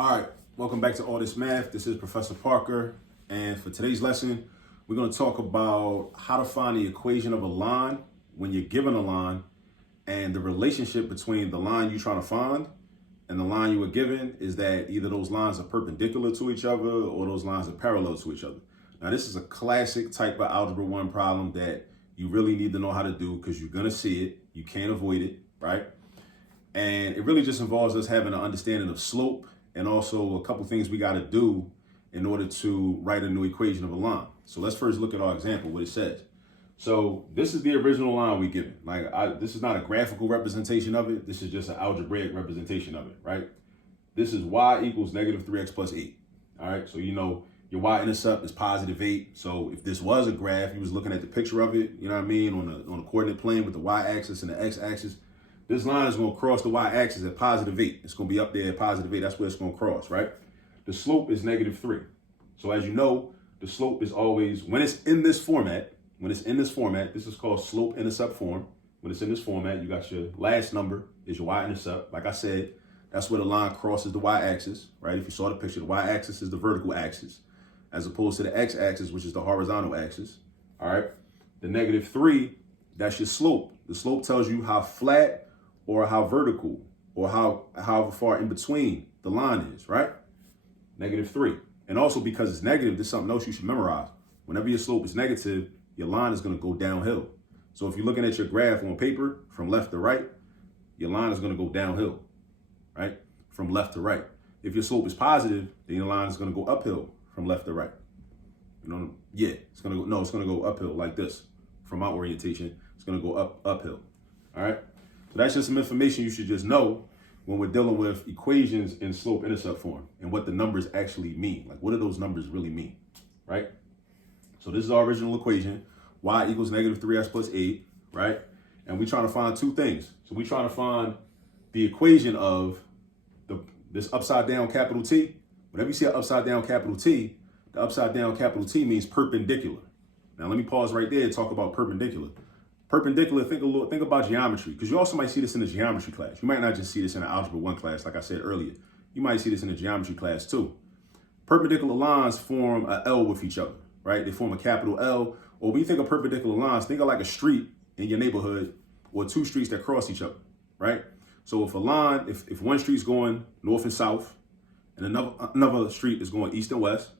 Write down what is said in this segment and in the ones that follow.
All right, welcome back to All This Math. This is Professor Parker, and for today's lesson, we're going to talk about how to find the equation of a line when you're given a line, and the relationship between the line you're trying to find and the line you were given is that either those lines are perpendicular to each other or those lines are parallel to each other. Now, this is a classic type of Algebra 1 problem that you really need to know how to do because you're going to see it. You can't avoid it, right? And it really just involves us having an understanding of slope and also a couple things we got to do in order to write a new equation of a line. So let's first look at our example, what it says. So this is the original line we given. This is not a graphical representation of it. This is just an algebraic representation of it, right? This is y equals negative 3x plus 8. All right, so you know your y-intercept is positive 8. So if this was a graph, you was looking at the picture of it, you know what I mean, on the coordinate plane with the y-axis and the x-axis. This line is going to cross the y-axis at positive 8. It's going to be up there at positive 8. That's where it's going to cross, right? The slope is negative 3. So as you know, the slope is always, when it's in this format, this is called slope-intercept form. When it's in this format, you got your last number is your y-intercept. Like I said, that's where the line crosses the y-axis, right? If you saw the picture, the y-axis is the vertical axis, as opposed to the x-axis, which is the horizontal axis, all right? The negative 3, that's your slope. The slope tells you how flat or how vertical, or however far in between the line is, right? Negative 3. And also because it's negative, there's something else you should memorize. Whenever your slope is negative, your line is going to go downhill. So if you're looking at your graph on paper from left to right, your line is going to go downhill, right? From left to right. If your slope is positive, then your line is going to go uphill from left to right. You know, yeah, it's going to go uphill like this. From my orientation, it's going to go uphill, all right? So that's just some information you should just know when we're dealing with equations in slope-intercept form and what the numbers actually mean. Like, what do those numbers really mean, right? So this is our original equation, y equals negative 3x plus 8, right? And we're trying to find two things. So we're trying to find the equation of this upside down capital T. Whenever you see an upside down capital T, the upside down capital T means perpendicular. Now, let me pause right there and talk about perpendicular. Perpendicular, think about geometry, because you also might see this in the geometry class. You might not just see this in the Algebra 1 class, like I said earlier. You might see this in the geometry class too. Perpendicular lines form an L with each other, right? They form a capital L. Or when you think of perpendicular lines, think of like a street in your neighborhood or two streets that cross each other, right? So if a line, if one street's going north and south and another street is going east and west,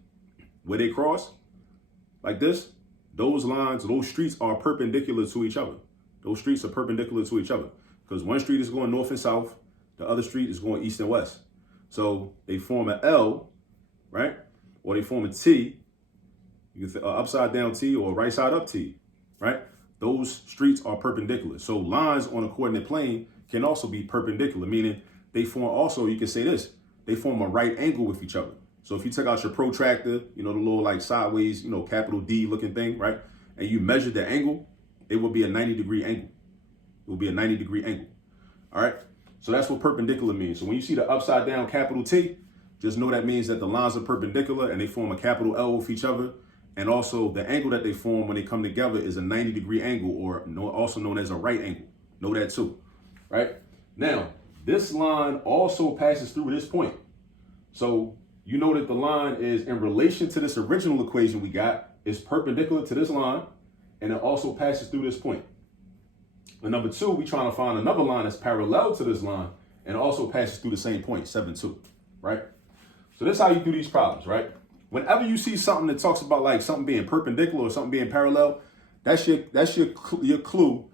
where they cross, like this, those lines, those streets are perpendicular to each other. Those streets are perpendicular to each other because one street is going north and south, the other street is going east and west. So they form an L, right? Or they form a T. You can upside down T or right side up T, right? Those streets are perpendicular. So lines on a coordinate plane can also be perpendicular, meaning they form also, you can say this, they form a right angle with each other. So if you took out your protractor, you know, the little like sideways, you know, capital D looking thing, right? And you measure the angle, it would be a 90-degree angle. It would be a 90-degree angle. All right. So that's what perpendicular means. So when you see the upside down capital T, just know that means that the lines are perpendicular and they form a capital L with each other. And also the angle that they form when they come together is a 90-degree angle, or also known as a right angle. Know that too, right? Now, this line also passes through this point. So you know that the line is in relation to this original equation we got, is perpendicular to this line, and it also passes through this point. And number two, we're trying to find another line that's parallel to this line and also passes through the same point, 7, 2, right? So this is how you do these problems, right? Whenever you see something that talks about like something being perpendicular or something being parallel, that's your clue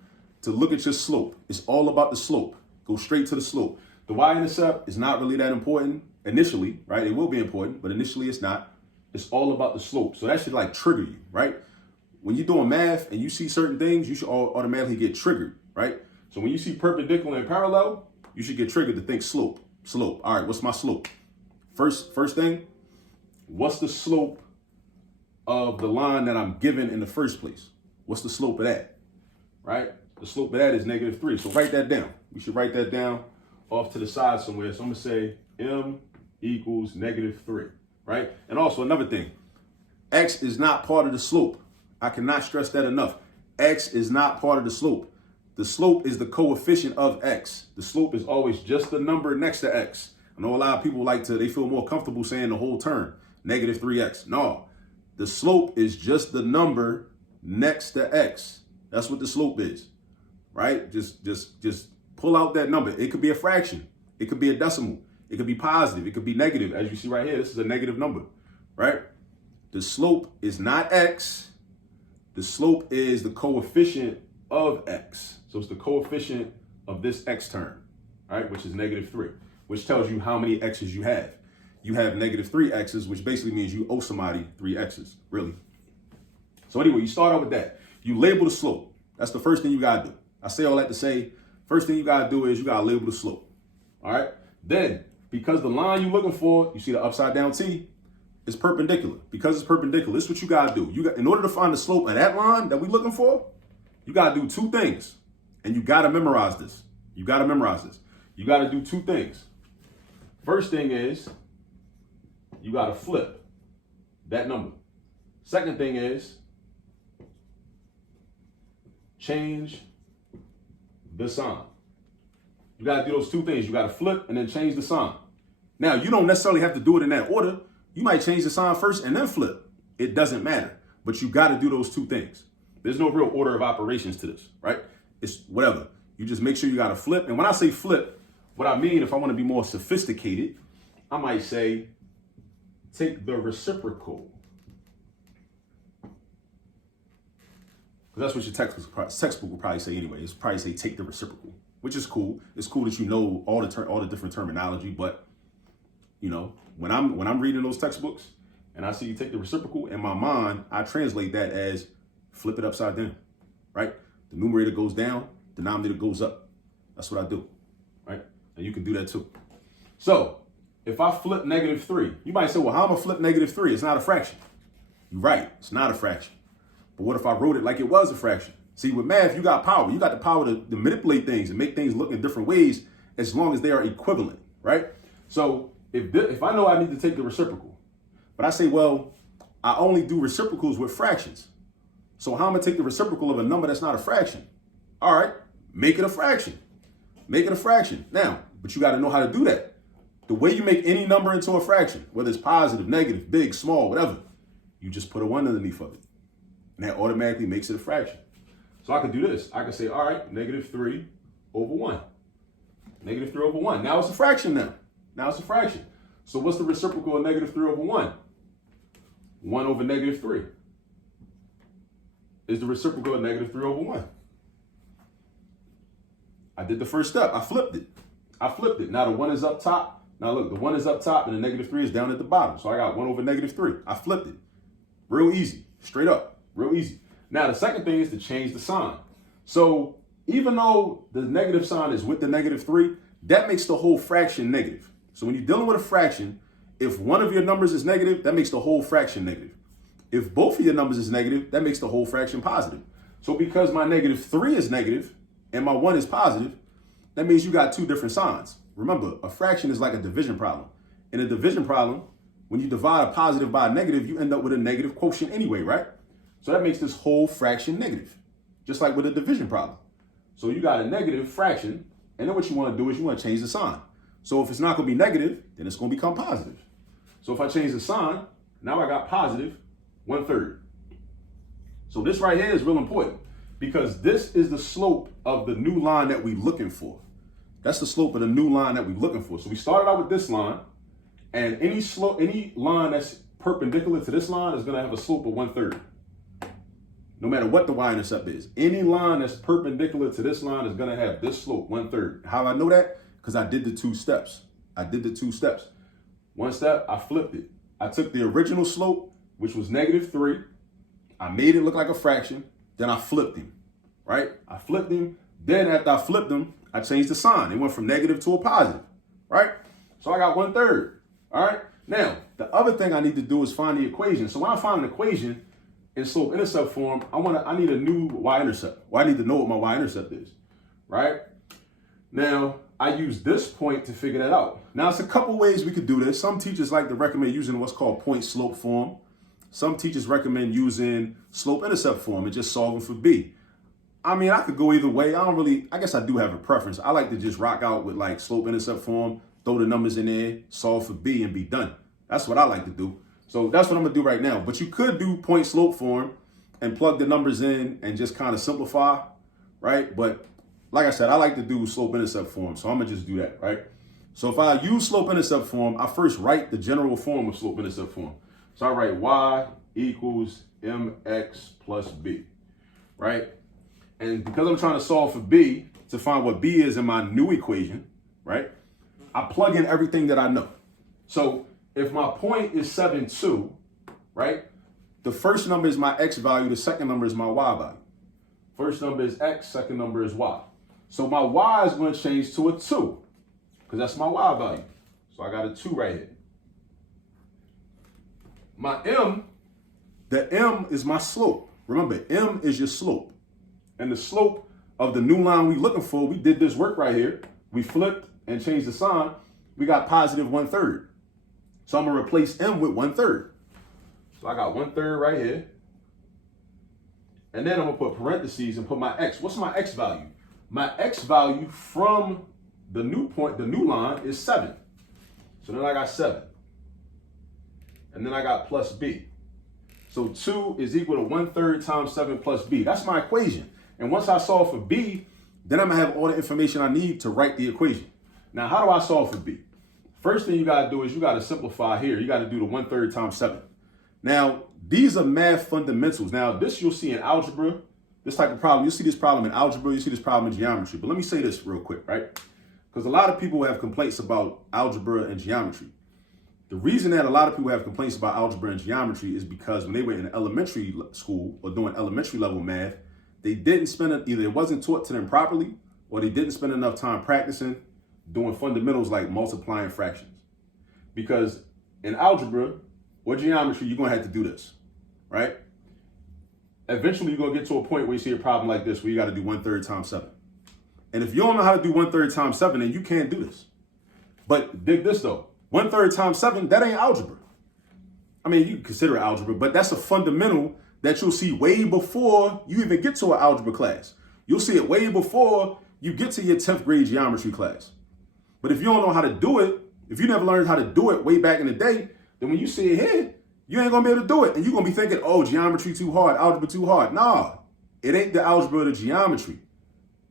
to look at your slope. It's all about the slope. Go straight to the slope. The y-intercept is not really that important initially, right? It will be important, but initially it's not. It's all about the slope. So that should like trigger you, right? When you're doing math and you see certain things, you should automatically get triggered, right? So when you see perpendicular and parallel, you should get triggered to think slope. Slope. All right, what's my slope? First thing, what's the slope of the line that I'm given in the first place? What's the slope of that, right? The slope of that is negative 3. So write that down. We should write that down off to the side somewhere. So I'm going to say M equals negative 3, right? And also another thing, X is not part of the slope. I cannot stress that enough. X is not part of the slope. The slope is the coefficient of X. The slope is always just the number next to X. I know a lot of people they feel more comfortable saying the whole term, negative 3x. No, the slope is just the number next to x. That's what the slope is, right? Just pull out that number. It could be a fraction. It could be a decimal. It could be positive. It could be negative. As you see right here, this is a negative number, right? The slope is not x. The slope is the coefficient of x. So it's the coefficient of this x term, right? Which is negative 3, which tells you how many x's you have. You have negative 3 x's, which basically means you owe somebody 3 x's, really. So anyway, you start out with that. You label the slope. That's the first thing you gotta do. I say all that to say, first thing you gotta do is you gotta label the slope, all right? Then, because the line you're looking for, you see the upside down T, is perpendicular. Because it's perpendicular, this is what you gotta do. In order to find the slope of that line that we're looking for, you gotta do 2 things. And you gotta memorize this. You gotta memorize this. You gotta do 2 things. First thing is, you gotta flip that number. Second thing is, change the sign. You gotta do those 2 things. You gotta flip and then change the sign. Now, you don't necessarily have to do it in that order. You might change the sign first and then flip. It doesn't matter. But you gotta do those 2 things. There's no real order of operations to this, right? It's whatever. You just make sure you gotta flip. And when I say flip, what I mean, if I wanna be more sophisticated, I might say, take the reciprocal. Because that's what your textbook will probably say anyway. It's probably say take the reciprocal, which is cool. It's cool that you know all the different terminology, but you know, when I'm reading those textbooks and I see you take the reciprocal, in my mind, I translate that as flip it upside down, right? The numerator goes down, denominator goes up. That's what I do, right? And you can do that too. So if I flip negative 3, you might say, well, how am I gonna flip negative 3? It's not a fraction. You're right, it's not a fraction. But what if I wrote it like it was a fraction? See, with math, you got power. You got the power to manipulate things and make things look in different ways as long as they are equivalent, right? So if I know I need to take the reciprocal, but I say, well, I only do reciprocals with fractions. So how am I gonna take the reciprocal of a number that's not a fraction? All right, make it a fraction. Make it a fraction. Now, but you gotta know how to do that. The way you make any number into a fraction, whether it's positive, negative, big, small, whatever, you just put a 1 underneath of it. And that automatically makes it a fraction. So I could do this. I could say, all right, negative 3 over 1. Negative 3 over 1. Now it's a fraction now. Now it's a fraction. So what's the reciprocal of negative 3 over 1? 1 over negative 3 is the reciprocal of negative 3 over 1. I did the first step. I flipped it. Now the 1 is up top. Now look, the 1 is up top and the negative 3 is down at the bottom. So I got 1 over negative 3. I flipped it. Real easy. Straight up. Real easy. Now the second thing is to change the sign. So even though the negative sign is with the negative 3, that makes the whole fraction negative. So when you're dealing with a fraction, if one of your numbers is negative, that makes the whole fraction negative. If both of your numbers is negative, that makes the whole fraction positive. So because my negative 3 is negative and my 1 is positive, that means you got 2 different signs. Remember, a fraction is like a division problem. In a division problem, when you divide a positive by a negative, you end up with a negative quotient anyway, right? So that makes this whole fraction negative, just like with a division problem. So you got a negative fraction, and then what you want to do is you want to change the sign. So if it's not going to be negative, then it's going to become positive. So if I change the sign, now I got positive 1/3. So this right here is real important because this is the slope of the new line that we're looking for. That's the slope of the new line that we're looking for. So we started out with this line, and any line that's perpendicular to this line is going to have a slope of 1/3. No matter what the y-intercept is. Any line that's perpendicular to this line is going to have this slope, 1/3. How do I know that? Because I did the 2 steps. One step, I flipped it. I took the original slope, which was negative 3. I made it look like a fraction. Then I flipped him, right? I flipped him. Then after I flipped him, I changed the sign. It went from negative to a positive, right? So I got 1/3, all right? Now, the other thing I need to do is find the equation. So when I find an equation, in slope-intercept form, I need a new y-intercept. Well, I need to know what my y-intercept is, right? Now, I use this point to figure that out. Now, it's a couple ways we could do this. Some teachers like to recommend using what's called point-slope form. Some teachers recommend using slope-intercept form and just solving for b. I mean, I could go either way. I guess I do have a preference. I like to just rock out with like slope-intercept form throw the numbers in there, solve for B, and be done. That's what I like to do. So that's what I'm gonna do right now. But you could do point slope form and plug the numbers in and just kind of simplify, right? But like I said, I like to do slope intercept form, so I'm gonna just do that, right? So if I use slope intercept form, I first write the general form of slope intercept form. So I write y equals mx plus b, right? And because I'm trying to solve for b, to find what b is in my new equation, right? I plug in everything that I know. So if my point is 7, 2, right? The first number is my x value, the second number is my y value. First number is x, second number is y. So my y is going to change to a 2, because that's my y value. So I got a 2 right here. My m, the m is my slope. Remember, m is your slope. And the slope of the new line we're looking for, we did this work right here. We flipped and changed the sign. We got positive 1/3. So I'm going to replace m with 1/3. So I got 1/3 right here. And then I'm going to put parentheses and put my x. What's my x value? My x value from the new point, the new line, is 7. So then I got 7. And then I got plus b. So 2 is equal to 1/3 times 7 plus b. That's my equation. And once I solve for b, then I'm going to have all the information I need to write the equation. Now, how do I solve for b? First thing you got to do is you got to simplify here. You got to do the 1/3 times 7. Now, these are math fundamentals. Now, this you'll see in algebra. This type of problem, you'll see this problem in algebra. You see this problem in geometry. But let me say this real quick, right? Because a lot of people have complaints about algebra and geometry. The reason that a lot of people have complaints about algebra and geometry is because when they were in elementary school or doing elementary level math, they didn't spend, either it wasn't taught to them properly, or they didn't spend enough time practicing doing fundamentals like multiplying fractions. Because in algebra or geometry, you're going to have to do this, right? Eventually, you're going to get to a point where you see a problem like this, where you got to do 1/3 times 7. And if you don't know how to do 1/3 times 7, then you can't do this. But dig this though, 1/3 times 7, that ain't algebra. I mean, you can consider it algebra, but that's a fundamental that you'll see way before you even get to an algebra class. You'll see it way before you get to your 10th grade geometry class. But if you don't know how to do it, if you never learned how to do it way back in the day, then when you see it here, you ain't gonna be able to do it. And you're gonna be thinking, oh, geometry too hard, algebra too hard. Nah, it ain't the algebra or the geometry.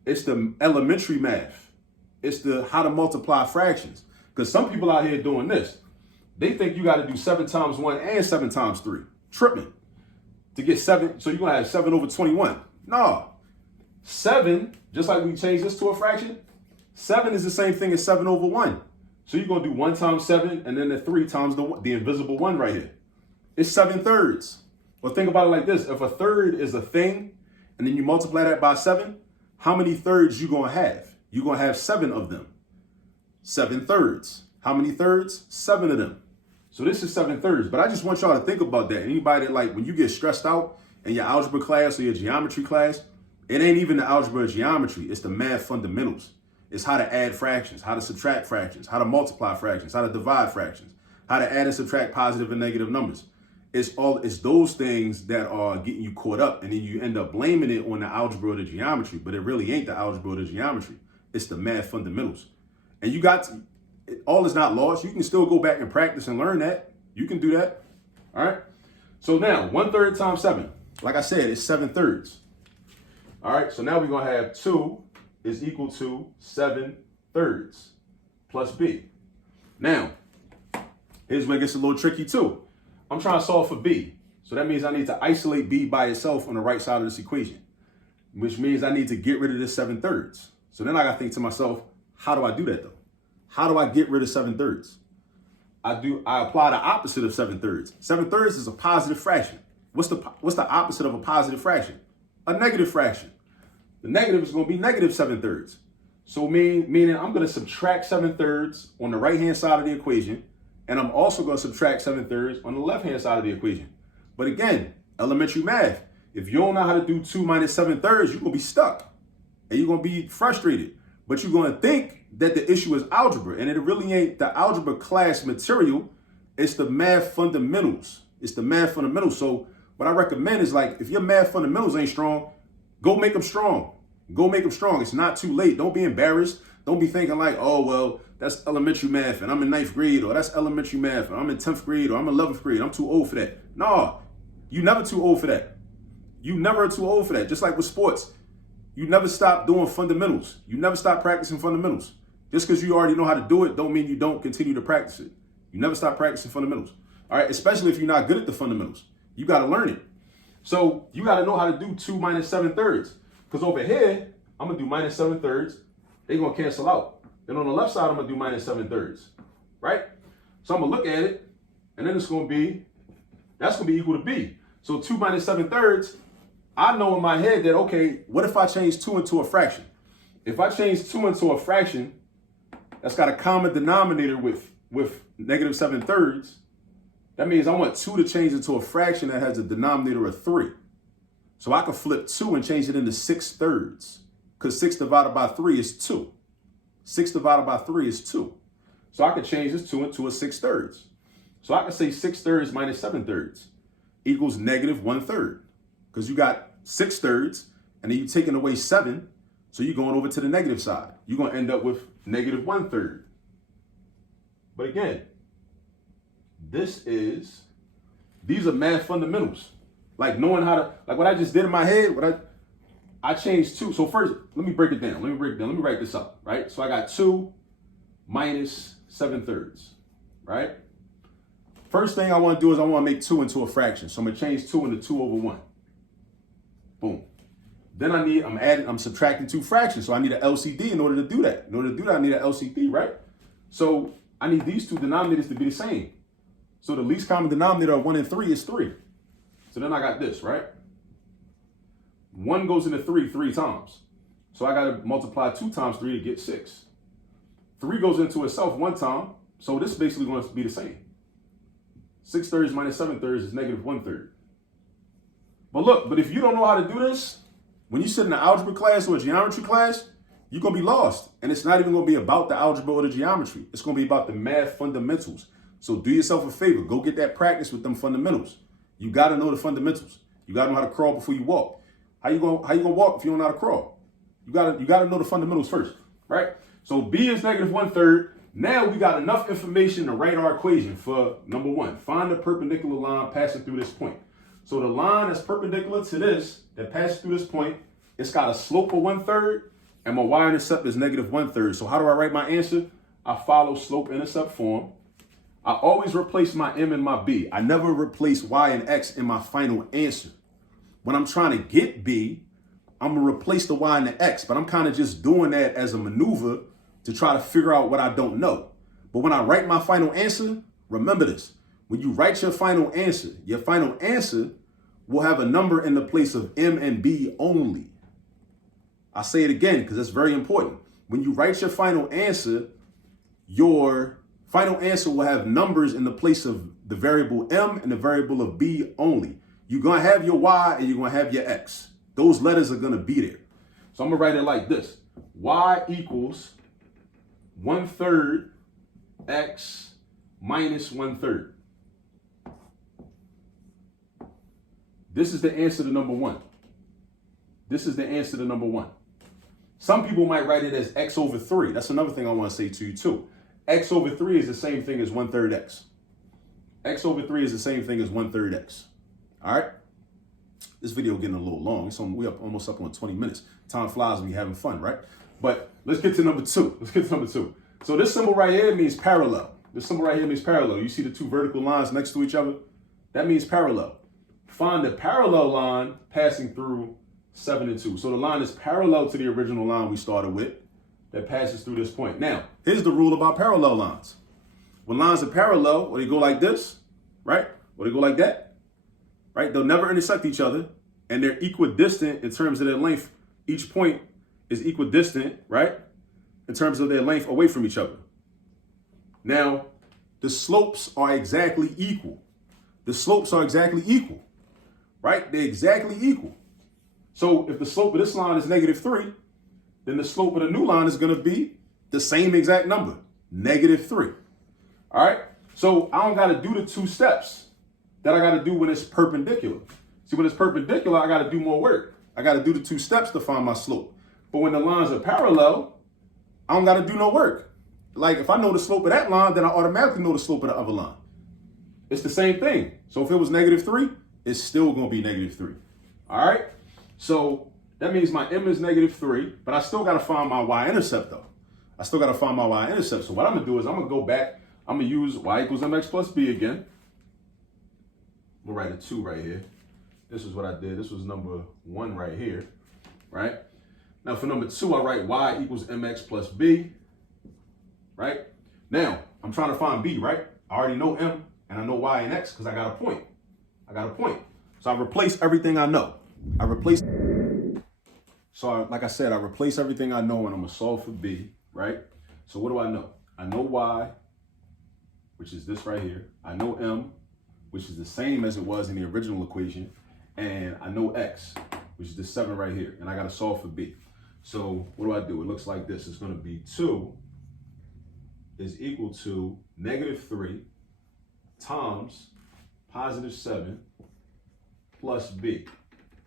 It's the elementary math. It's the how to multiply fractions. Because some people out here doing this, they think you gotta do 7 times 1 and 7 times 3. Tripping. To get 7, so you're gonna have 7 over 21. Nah. 7, just like we changed this to a fraction, 7 is the same thing as 7 over 1. So you're going to do 1 times 7 and then the 3 times the invisible 1 right here. It's 7/3. Well, think about it like this. If a third is a thing and then you multiply that by 7, how many thirds you going to have? You're going to have 7 of them. 7/3. How many thirds? 7 of them. So this is 7/3. But I just want y'all to think about that. Anybody that, like, when you get stressed out in your algebra class or your geometry class, it ain't even the algebra or geometry. It's the math fundamentals. It's how to add fractions, how to subtract fractions, how to multiply fractions, how to divide fractions, how to add and subtract positive and negative numbers. It's those things that are getting you caught up, and then you end up blaming it on the algebra or the geometry, but it really ain't the algebra or the geometry. It's the math fundamentals. And you got to, all is not lost. You can still go back and practice and learn that. You can do that. All right. So now 1/3 times 7, like I said, it's 7/3. All right. So now we're going to have 2 is equal to 7/3 plus b. Now, here's where it gets a little tricky too. I'm trying to solve for b. So that means I need to isolate b by itself on the right side of this equation, which means I need to get rid of this 7/3. So then I got to think to myself, how do I do that though? How do I get rid of 7/3? I apply the opposite of 7/3. 7/3 is a positive fraction. What's the opposite of a positive fraction? A negative fraction. The negative is going to be negative 7/3. So meaning I'm going to subtract 7/3 on the right-hand side of the equation, and I'm also going to subtract 7/3 on the left-hand side of the equation. But again, elementary math. If you don't know how to do 2 minus 7/3, you're going to be stuck, and you're going to be frustrated. But you're going to think that the issue is algebra, and it really ain't the algebra class material. It's the math fundamentals. It's the math fundamentals. So what I recommend is, like, if your math fundamentals ain't strong, go make them strong. Go make them strong. It's not too late. Don't be embarrassed Don't be thinking like, oh, well, that's elementary math and I'm in 9th grade, or that's elementary math and I'm in 10th grade, or I'm in 11th grade. I'm too old for that. No, you never too old for that. You never are too old for that. Just like with sports, you never stop doing fundamentals. You never stop practicing fundamentals. Just because you already know how to do it don't mean you don't continue to practice it. You never stop practicing fundamentals. All right, especially if you're not good at the fundamentals. You got to learn it. So you got to know how to do 2 minus 7/3. Because over here, I'm going to do minus 7/3. They're going to cancel out. Then on the left side, I'm going to do minus 7/3. Right? So I'm going to look at it, and then it's going to be, that's going to be equal to B. So 2 minus 7/3, I know in my head that, okay, what if I change 2 into a fraction? If I change 2 into a fraction, that's got a common denominator with negative 7/3. That means I want 2 to change into a fraction that has a denominator of 3. So I can flip 2 and change it into 6/3. Because 6 divided by 3 is 2. 6 divided by 3 is 2. So I could change this 2 into a 6/3. So I can say 6/3 minus 7/3 equals negative 1/3. Because you got 6/3 and then you're taking away 7. So you're going over to the negative side. You're going to end up with negative 1/3. But again, these are math fundamentals. Like knowing how to, like what I just did in my head, I changed 2. So first, let me break it down. Let me write this up, right? So I got 2 minus 7/3, right? First thing I want to do is I want to make 2 into a fraction. So I'm going to change 2 into 2 over 1. Boom. Then I'm subtracting 2 fractions. So I need an LCD in order to do that. In order to do that, I need an LCD, right? So I need these two denominators to be the same. So the least common denominator of 1 and 3 is 3. So then I got this, right? 1 goes into 3 times. So I got to multiply 2 times 3 to get 6. 3 goes into itself 1 time. So this is basically going to be the same. 6/3 minus 7/3 is negative 1/3. But if you don't know how to do this, when you sit in an algebra class or a geometry class, you're going to be lost. And it's not even going to be about the algebra or the geometry. It's going to be about the math fundamentals. So do yourself a favor. Go get that practice with them fundamentals. You got to know the fundamentals. You got to know how to crawl before you walk. How you going to walk if you don't know how to crawl? You got to know the fundamentals first, right? So B is negative 1/3. Now we got enough information to write our equation for number 1. Find the perpendicular line passing through this point. So the line that's perpendicular to this, that passes through this point, it's got a slope of 1/3, and my y-intercept is negative 1/3. So how do I write my answer? I follow slope-intercept form. I always replace my m and my b. I never replace y and x in my final answer. When I'm trying to get b, I'm going to replace the y and the x, but I'm kind of just doing that as a maneuver to try to figure out what I don't know. But when I write my final answer, remember this. When you write your final answer will have a number in the place of m and b only. I'll say it again because it's very important. When you write your final answer will have numbers in the place of the variable m and the variable of b only. You're going to have your y and you're going to have your x. Those letters are going to be there. So I'm going to write it like this. Y equals 1/3 x minus 1/3. This is the answer to number 1. This is the answer to number 1. Some people might write it as x over 3. That's another thing I want to say to you too. X over 3 is the same thing as 1/3 x. X over 3 is the same thing as 1/3 x. All right? This video getting a little long. So we're almost up on 20 minutes. Time flies when you're having fun, right? But let's get to number 2. So this symbol right here means parallel. You see the 2 vertical lines next to each other? That means parallel. Find the parallel line passing through 7 and 2. So the line is parallel to the original line we started with that passes through this point. Now, here's the rule about parallel lines. When lines are parallel, or they go like this, right? Or they go like that, right? They'll never intersect each other, and they're equidistant in terms of their length. Each point is equidistant, right? In terms of their length away from each other. Now, the slopes are exactly equal. Right? They're exactly equal. So if the slope of this line is negative 3, then the slope of the new line is going to be the same exact number, negative 3. All right? So I don't got to do the 2 steps that I got to do when it's perpendicular. See, when it's perpendicular, I got to do more work. I got to do the 2 steps to find my slope. But when the lines are parallel, I don't got to do no work. Like if I know the slope of that line, then I automatically know the slope of the other line. It's the same thing. So if it was -3, it's still going to be -3. All right. So that means my M is -3, but I still got to find my y-intercept though. I still got to find my y-intercept. So what I'm going to do is I'm going to go back. I'm going to use y equals mx plus b again. We'll write a 2 right here. This is what I did. This was number 1 right here, right? Now for number 2, I write y equals mx plus b, right? Now, I'm trying to find b, right? I already know m, and I know y and x because I got a point. So I replace everything I know. Like I said, I replace everything I know, and I'm going to solve for b, right? So what do I know? I know y, which is this right here. I know m, which is the same as it was in the original equation. And I know x, which is the 7 right here. And I got to solve for b. So what do? It looks like this. It's going to be 2 is equal to -3 times +7 plus b,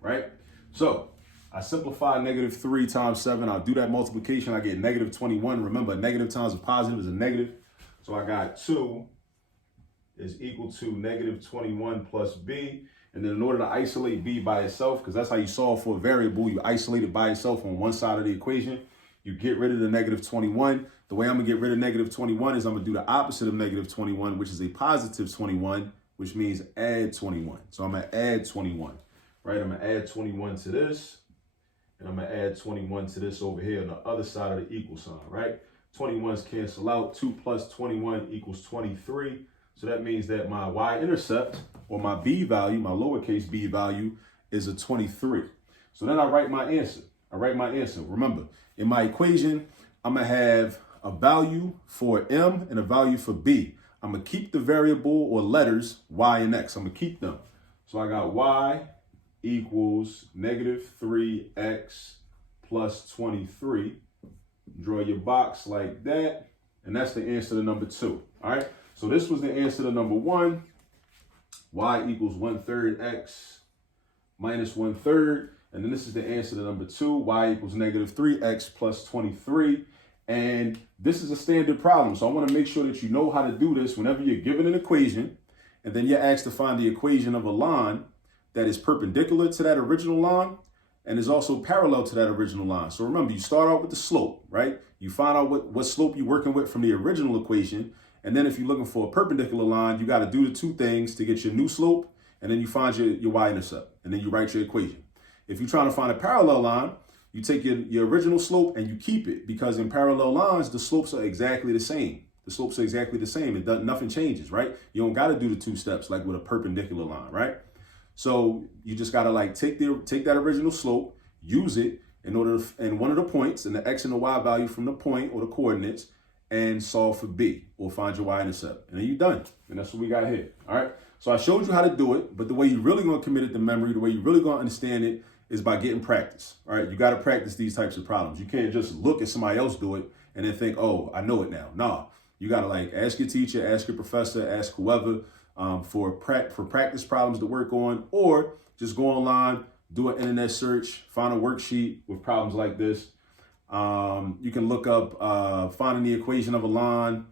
right? So I simplify -3 times 7. I'll do that multiplication. I get -21. Remember, a negative times a positive is a negative. So I got 2 is equal to -21 plus b. And then in order to isolate b by itself, because that's how you solve for a variable, you isolate it by itself on one side of the equation, you get rid of the -21. The way I'm going to get rid of -21 is I'm going to do the opposite of -21, which is a +21, which means add 21. So I'm going to add 21, right? I'm going to add 21 to this, and I'm going to add 21 to this over here on the other side of the equal sign, right? 21s cancel out. 2 plus 21 equals 23. So that means that my y-intercept, or my b value, my lowercase b value, is a 23. So then I write my answer. Remember, in my equation, I'm going to have a value for m and a value for b. I'm going to keep the variable or letters y and x. I'm going to keep them. So I got y equals -3x plus 23. Draw your box like that. And that's the answer to number 2. All right. So this was the answer to number 1. Y equals 1/3 x minus 1/3. And then this is the answer to number 2. Y equals -3x plus 23. And this is a standard problem. So I want to make sure that you know how to do this whenever you're given an equation. And then you're asked to find the equation of a line that is perpendicular to that original line and is also parallel to that original line. So remember, you start out with the slope, right? You find out what slope you're working with from the original equation. And then if you're looking for a perpendicular line, you got to do the 2 things to get your new slope. And then you find your y-intercept. And then you write your equation. If you're trying to find a parallel line, you take your original slope and you keep it. Because in parallel lines, the slopes are exactly the same. Nothing changes, right? You don't got to do the 2 steps like with a perpendicular line, right? So you just got to like take that original slope, use it in one of the points, and the x and the y value from the point or the coordinates, and solve for b, or find your y-intercept. And then you're done. And that's what we got here. All right. So I showed you how to do it, but the way you're really going to commit it to memory, the way you're really going to understand it is by getting practice. All right. You got to practice these types of problems. You can't just look at somebody else do it and then think, oh, I know it now. Nah, you got to like ask your teacher, ask your professor, ask whoever for practice problems to work on, or just go online, do an internet search, find a worksheet with problems like this. You can look up finding the equation of a line,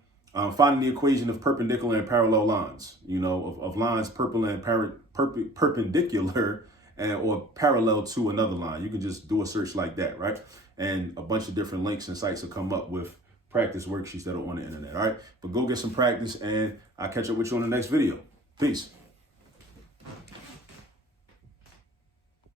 finding the equation of perpendicular and parallel lines, of lines perpendicular or parallel to another line. You can just do a search like that, right? And a bunch of different links and sites will come up with practice worksheets that are on the internet, all right? But go get some practice, and I'll catch up with you on the next video. Peace.